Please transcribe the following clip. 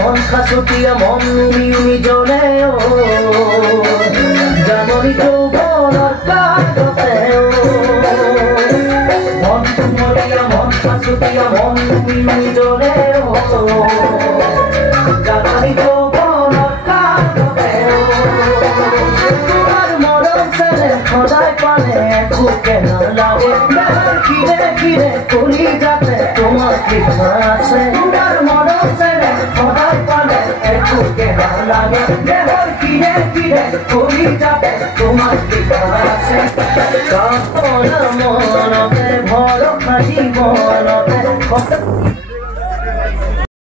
মন খাসুটিয়া মন উমি জলে জাননি যৌবনের কাগতে মন কুমলিয়া মন খাসুটিয়া মন উমি জলে জাননি যৌবনের কাগতে তোমার মরম ছেলে খোদায় পালে বুকে না লাগে ফিরে ফিরে করি যাতে তোমার কৃপা আছে তোমার মরম ছেলে খোদায় পালে বুকে না লাগে ফিরে ফিরে করি যাতে তোমার কৃপা আছে কাপড় মনতে ভরসা জীবনতে